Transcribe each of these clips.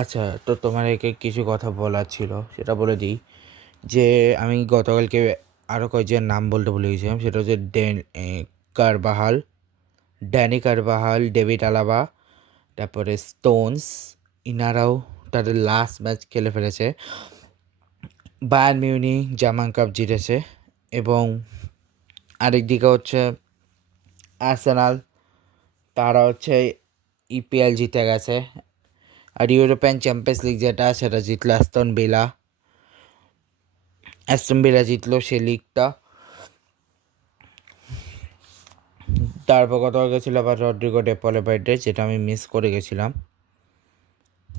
আচ্ছা, তো তোমাদেরকে কিছু কথা বলার ছিল, সেটা বলে দিই। যে আমি গতকালকে আরও কয়েকজন নাম বলতে ভুলে গেছিলাম। সেটা হচ্ছে Carvajal, Danny Carvajal, David Alaba, তারপরে স্টোনস। ইনারাও তাদের লাস্ট ম্যাচ খেলে ফেলেছে। বায়ার্ন মিউনিখ জার্মান কাপ জিতেছে। এবং আরেক দিকে হচ্ছে আর্সেনাল, তারা হচ্ছে ইপিএল জিতে গেছে। আর ইউরোপিয়ান চ্যাম্পিয়ন্স লিগ যেটা, সেটা জিতলো অ্যাস্টন ভিলা জিতলো সেই লিগটা। তারপর কথা গেছিল আবার রড্রিগো ডে পলের বার্থডে, যেটা আমি মিস করে গেছিলাম।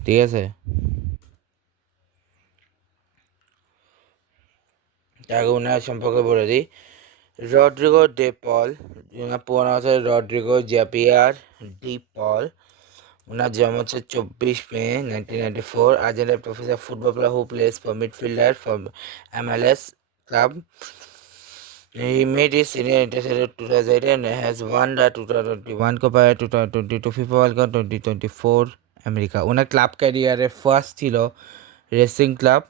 ঠিক আছে, তাকে ওনার সম্পর্কে বলে দিই। রড্রিগো ডে পল, ওনার পুরোনো হচ্ছে রড্রিগো জ্যাপিয়ার ডি পল। ওনার জন্ম হচ্ছে 24 মে 1994। Argentine professor football player who place for midfielder for MLS club. He made his senior international 2008 and has won the 2021 Copa, 2022 FIFA World Cup, 2024 America. ওনার ক্লাব ক্যারিয়ারে ফার্স্ট ছিল racing club,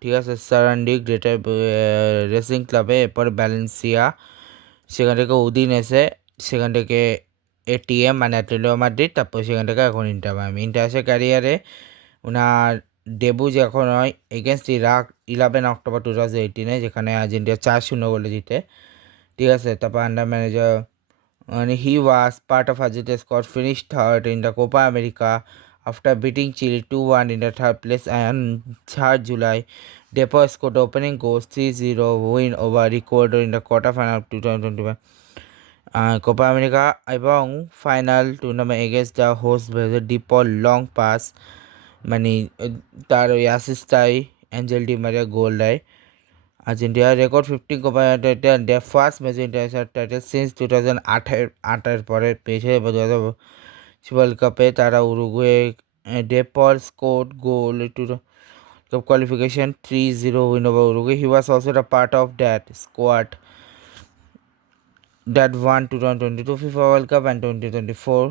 ঠিক আছে, সারান্ডি greater racing ক্লাবে, এরপর Valencia, সেখান থেকে উদিনেসে, সেখান থেকে এটিএম মানে অ্যাটলেটিকো মাদ্রিদ, তারপর সেখান থেকে এখন ইন্টার মায়ামি। ইন্টারন্যাশনাল ক্যারিয়ারে ওনার ডেবু যখন হয় এগেনস্ট ইরাক 11 অক্টোবর 2018, যেখানে আর্জেন্টিনা 4-0 গোলে জিতে। ঠিক আছে, তারপর আন্ডার ম্যানেজার মানে he was part of Argentina squad, finish third in the Copa America after beating Chile 2-1 in the third place on 3rd July. Depo scored the opening goals 3-0 win over Ecuador in the quarterfinal of 2021 Copa America, এবং final tournament against the host DePaul long pass, মানে তার ওই অ্যাসিস্টটাই Angel Di Maria goal দেয়। Argentina record 15 Copa title, their first major international title since 2008 পরে পেয়েছে। এবং 2000 world কাপে তারা Uruguay DePaul scored goal to cup qualification 3-0 win over Uruguay. He was also a part of that squad that won 2022 FIFA World Cup and 2024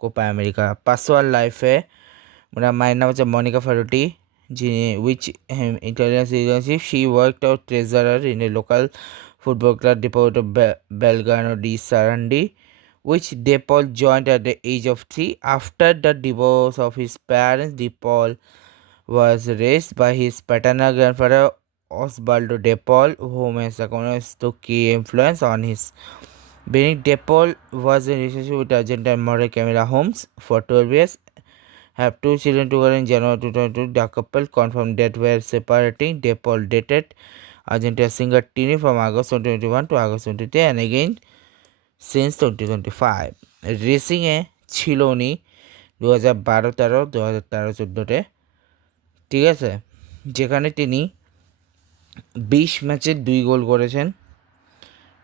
Copa America. Personal লাইফে ওনার মায়ের নাম হচ্ছে মনিকা ফারুটি, যিনি which Italian citizenship. She worked out treasurer in a local football club Deportivo Belgrano de Sarandi, which DePaul joined at the age of 3. After the divorce of his parents, DePaul was raised by his paternal grandfather Osvaldo DePaul, whom has recognized to key influence on his being. DePaul was in relationship with Argentine model Camila Holmes for 12 years, have 2 children together. In January 2022, the couple confirmed that were separating. DePaul dated Argentina singer Tini from August 2021 to August 2023 and again since 2025. রেসিংয়ে ছিল উনি 2012-13, 2013-14-তে, ঠিক আছে, যেখানে তিনি 20 ম্যাচে 2 গোল করেছেন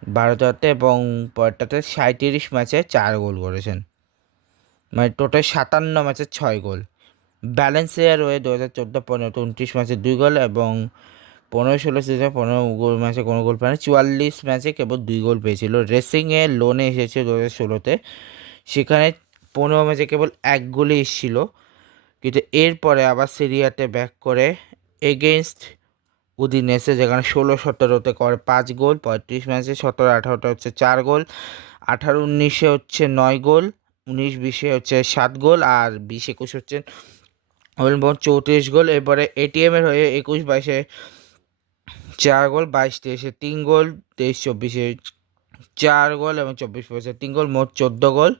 12টাতে, এবং পরেরটাতে 37 ম্যাচে 4 গোল করেছেন, মানে টোটাল 57 ম্যাচে 6 গোল। ব্যালেন্সিয়ার হয়ে 2014-15 29 ম্যাচে 2 গোল, এবং 15-16 সিজনে 15 গোল ম্যাচে কোনো গোল পায়নি, 44 ম্যাচে কেবল 2 গোল পেয়েছিল। রেসিংয়ে লোনে এসেছে 2016-তে, সেখানে 15 ম্যাচে কেবল 1 গোলে এসেছিল, কিন্তু এরপরে আবার সিরিয়াতে ব্যাক করে এগেনস্ট উদিনেসে, যেখানে 16-17-তে করে 5 গোল, 35 ম্যাচে 17-18-তে হচ্ছে 4 গোল, 18-19-এ হচ্ছে 9 গোল, 19-20-এ হচ্ছে 7 গোল, আর 20-21 হচ্ছে 34 গোল। এরপরে এটিএমের হয়ে 21-22-এ 4 গোল, 22-23-এ 3 গোল, 23-24-এ 4 গোল, এবং 24-25-এ 3 গোল, মোট 14 গোল।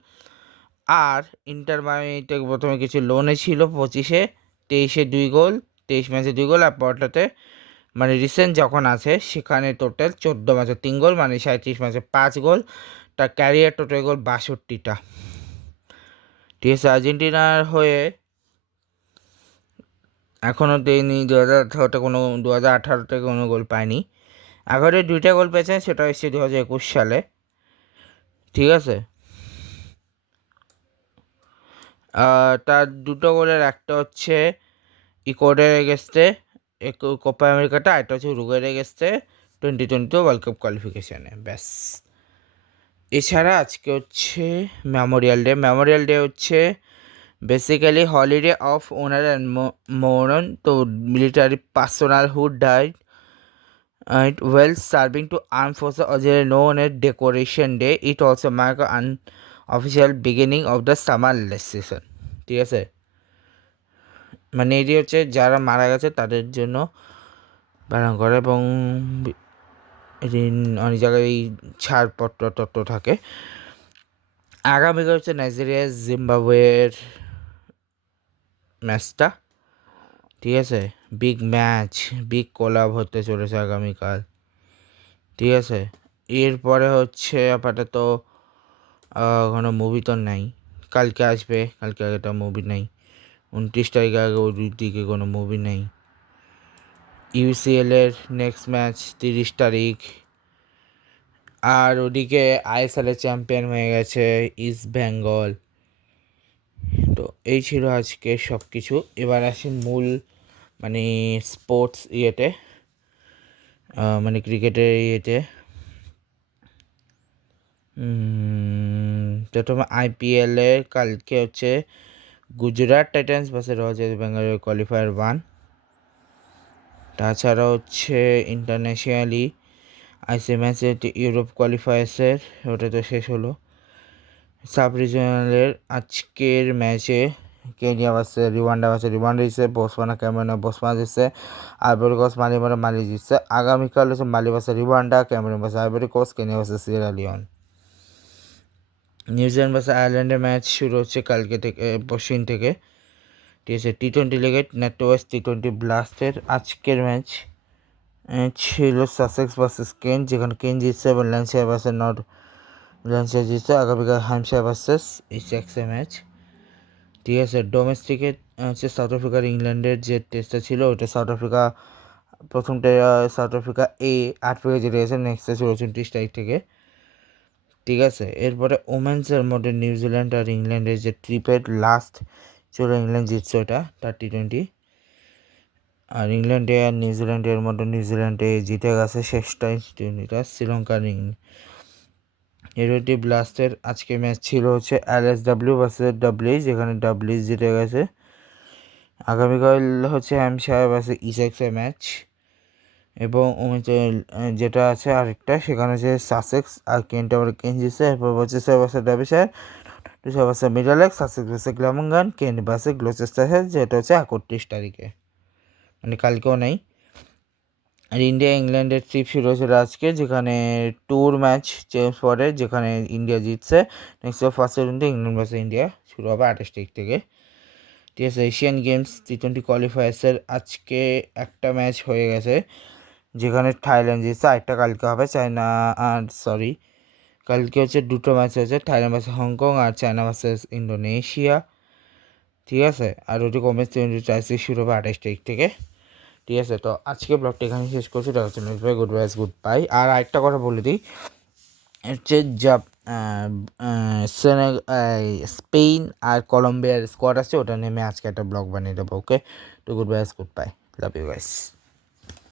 আর ইন্টার মায়ামিতে প্রথমে কিছু লোনে ছিল 25-এ, 23-এ 2 গোল, 23 ম্যাচে 2 গোল, আর পরটাতে মানে রিসেন্ট যখন আছে সেখানে টোটাল 14 ম্যাচে 3 গোল, মানে 37 ম্যাচে 5 গোল। তার ক্যারিয়ার টোটাল গোল 62টা। ঠিক আছে, আর্জেন্টিনার হয়ে এখনও তিনি 2018-তে কোনো গোল পায়নি। আগে 2টা গোল পেয়েছেন, সেটা এসেছে 2021 সালে। ঠিক আছে, তার 2টো গোলের একটা হচ্ছে ইকুয়েডরের এগেনস্টে কোপা আমেরিকাটা, এটা হচ্ছে উরুগুয়ের এগেনস্টে 2022 ওয়ার্ল্ড কাপ কোয়ালিফিকেশানে, ব্যাস। এছাড়া আজকে হচ্ছে মেমোরিয়াল ডে। মেমোরিয়াল ডে হচ্ছে basically holiday of honour and mourn তো military personnel who died while serving to armed forces or known as Decoration Day. It also marks an unofficial beginning of the summer season. ঠিক আছে, মানে এটি হচ্ছে যারা মারা গেছে তাদের জন্য পালন করে এবং এটি অনেক জায়গায় ছাড়পত্র তত্ত্ব থাকে। আগামীকাল হচ্ছে নাইজেরিয়া জিম্বাবুয়ের ম্যাচটা, ঠিক আছে, বিগ ম্যাচ, বিগ কোলাব হতে চলেছে আগামীকাল, ঠিক আছে। এরপরে হচ্ছে আপাতত কোনো মুভি তো নাই, কালকে আসবে, কালকে আগে তো মুভি নেই, 29 তারিখে আগে ওই দিকে কোনো মুভি নেই। ইউসিএলের নেক্সট ম্যাচ 30 তারিখ, আর ওদিকে আইএসএলের চ্যাম্পিয়ন হয়ে গেছে ইস্ট বেঙ্গল। তো এই ছিল আজকে সব কিছু। এবার আসি মূল মানে স্পোর্টস ইয়েতে, মানে ক্রিকেটের ইয়েতে। প্রথমে আইপিএলে কালকে হচ্ছে Gujarat Titans versus royal Challengers Bangalore qualifier 1। তাছাড়া হচ্ছে ইন্টারন্যাশনালি আইসি ম্যাচে ইউরোপ কোয়ালিফায়ার্সের ওটা তো শেষ হলো। সাব রিজনালের আজকের ম্যাচে কেনিয়া ভার্সেস রিওয়ান্ডা ভার্সেস রিওয়ান্ডা জিতছে, বোটসওয়ানা ক্যামেরুন বোটসওয়ানা জিতছে, আইভরি কোস্ট মালি মালি জিতছে। আগামীকাল হচ্ছে Mali versus Rwanda, Cameroon versus Ivory Coast, Kenya versus Sierra Leone. New Zealand versus আয়ারল্যান্ডের ম্যাচ শুরু হচ্ছে কালকে থেকে, পরশুদিন থেকে, ঠিক আছে। টি20 লিগে নেটওয়ার্স টি20 ব্লাস্টের আজকের ম্যাচ ছিল সাসেক্স ভার্সেস কেন্ট, যেখানে কেন্ট জিতছে এবং ল্যান্সায়ার ভার্সেস নর্থ ল্যান্সায়ার জিতছে। আগামীকাল হ্যাম্পশায়ার ভার্সেস ইসেক্সের ম্যাচ, ঠিক আছে। ডোমেস্টিকে হচ্ছে সাউথ আফ্রিকার ইংল্যান্ডের যে টেস্টটা ছিল ওটা সাউথ আফ্রিকা প্রথমটা সাউথ আফ্রিকা 8 উইকেটে জিতে গেছে। নেক্সটটা ছিল 29 তারিখ থেকে, ঠিক আছে। এরপরে ওমেন্সের মধ্যে নিউজিল্যান্ড আর ইংল্যান্ডের যে ট্রিপের লাস্ট ছিল, ইংল্যান্ড জিতছে ওটা তার টি20, আর ইংল্যান্ডে আর নিউজিল্যান্ডের মধ্যে নিউজিল্যান্ডে জিতে গেছে শেষটা টি20টা শ্রীলঙ্কার। টি20 ব্লাস্টের আজকে ম্যাচ ছিল হচ্ছে LSW ভার্সেস ডাব্লিউএইচ, যেখানে ডাব্লিউএইচ জিতে গেছে। আগামীকাল হচ্ছে হ্যাম্পশায়ার ভার্সেস ইসেক্সের ম্যাচ, এবং যেটা আছে আরেকটা সেখানে হচ্ছে সাসেক্স আর কেন্ট আবার কেন্ট জিতছে। এরপর হচ্ছে versus Derbyshire, versus Middlesex, Sussex versus Glamorgan, Kent versus Gloucestershire, যেটা হচ্ছে 31 তারিখে, মানে কালকেও নেই। আর ইন্ডিয়া ইংল্যান্ডের ট্রিপ শুরু হয়েছিল আজকে, যেখানে ট্যুর ম্যাচ চেঞ্জ পরে, যেখানে ইন্ডিয়া জিতছে। Next first T20 England versus India শুরু হবে 28 তারিখ থেকে, ঠিক আছে। এশিয়ান গেমস টি20 কোয়ালিফায়ার্সের আজকে একটা ম্যাচ হয়ে গেছে, যেখানে থাইল্যান্ড জিতছে। আরেকটা কালকে হবে, চায়না আর কালকে হচ্ছে দুটো ম্যাচ হয়েছে, থাইল্যান্ড ভার্সেস হংকং আর চায়না ভার্সেস ইন্দোনেশিয়া, ঠিক আছে। আর ওটি কমেন্স টি20 শুরু হবে 28 তারিখ থেকে, ঠিক আছে। তো আজকে ব্লগটা এখানে শেষ করছি, দেখা হচ্ছে next bye, good bye, good bye. আর আরেকটা কথা বলে দিই, হচ্ছে স্পেন আর কলম্বিয়ার স্কোয়াড আছে, ওটা নেমে আজকে একটা ব্লগ বানিয়ে দেবো। ওকে, তো good bye, good bye, love you guys.